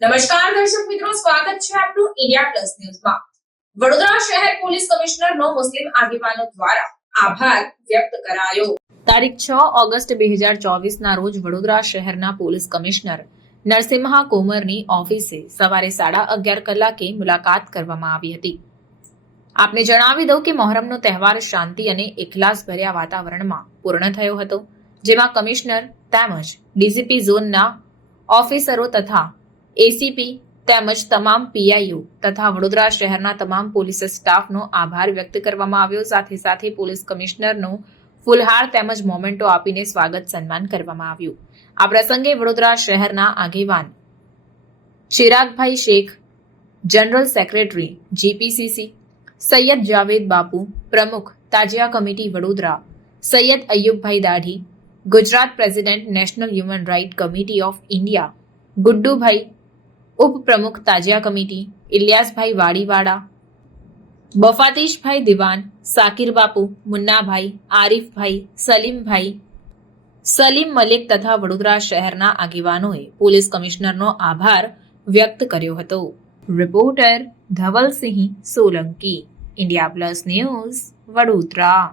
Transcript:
નમસ્કાર દર્શક મિત્રો, સ્વાગત છે આપનું ઇન્ડિયા પ્લસ ન્યૂઝમાં. વડોદરા શહેર પોલીસ કમિશનરનો મુસ્લિમ આગેવાનો દ્વારા આભાર વ્યક્ત કરાયો. તારીખ છ ઓગસ્ટ બે હજાર ચોવીસના રોજ વડોદરા શહેરના પોલીસ કમિશનર નરસિમ્હા કોમરની ઓફિસે સવારે સાડા અગિયાર કલાકે મુલાકાત કરવામાં આવી હતી. આપને જણાવી દઉં કે મોહરમનો તહેવાર શાંતિ અને એખલાસભર્યા વાતાવરણમાં પૂર્ણ થયો હતો, જેમાં કમિશનર તેમજ ડીસીપી ઝોનના ઓફિસરો તથા એસીપી તેમજ તમામ પીઆઈઓ તથા વડોદરા શહેરના તમામ પોલીસ સ્ટાફનો આભાર વ્યક્ત કરવામાં આવ્યો. સાથે સાથે પોલીસ કમિશનરનો ફુલહાર તેમજ મોમેન્ટો આપીને સ્વાગત સન્માન કરવામાં આવ્યું. આ પ્રસંગે વડોદરા શહેરના આગેવાન Chiragbhai Shaikh, general secretary GPCC Sayed Javed Bapu, પ્રમુખ Tajiya committee Vadodara, Sayed Ayubbhai Dadhi, Gujarat president national human right committee of India, Guddubhai ઉપપ્રમુખ તાજિયા કમિટી, ઇલિયાસભાઈ વાડીવાડા બફાતીશભાઈ દિવાન સાકિર બાપુ મુન્નાભાઈ, આરીફભાઈ, સલીમભાઈ, સલીમ મલિક તથા વડોદરા શહેરના આગેવાનોએ પોલીસ કમિશનરનો આભાર વ્યક્ત કર્યો હતો. Reporter Dhavalsinh Solanki, India plus news Vadodara.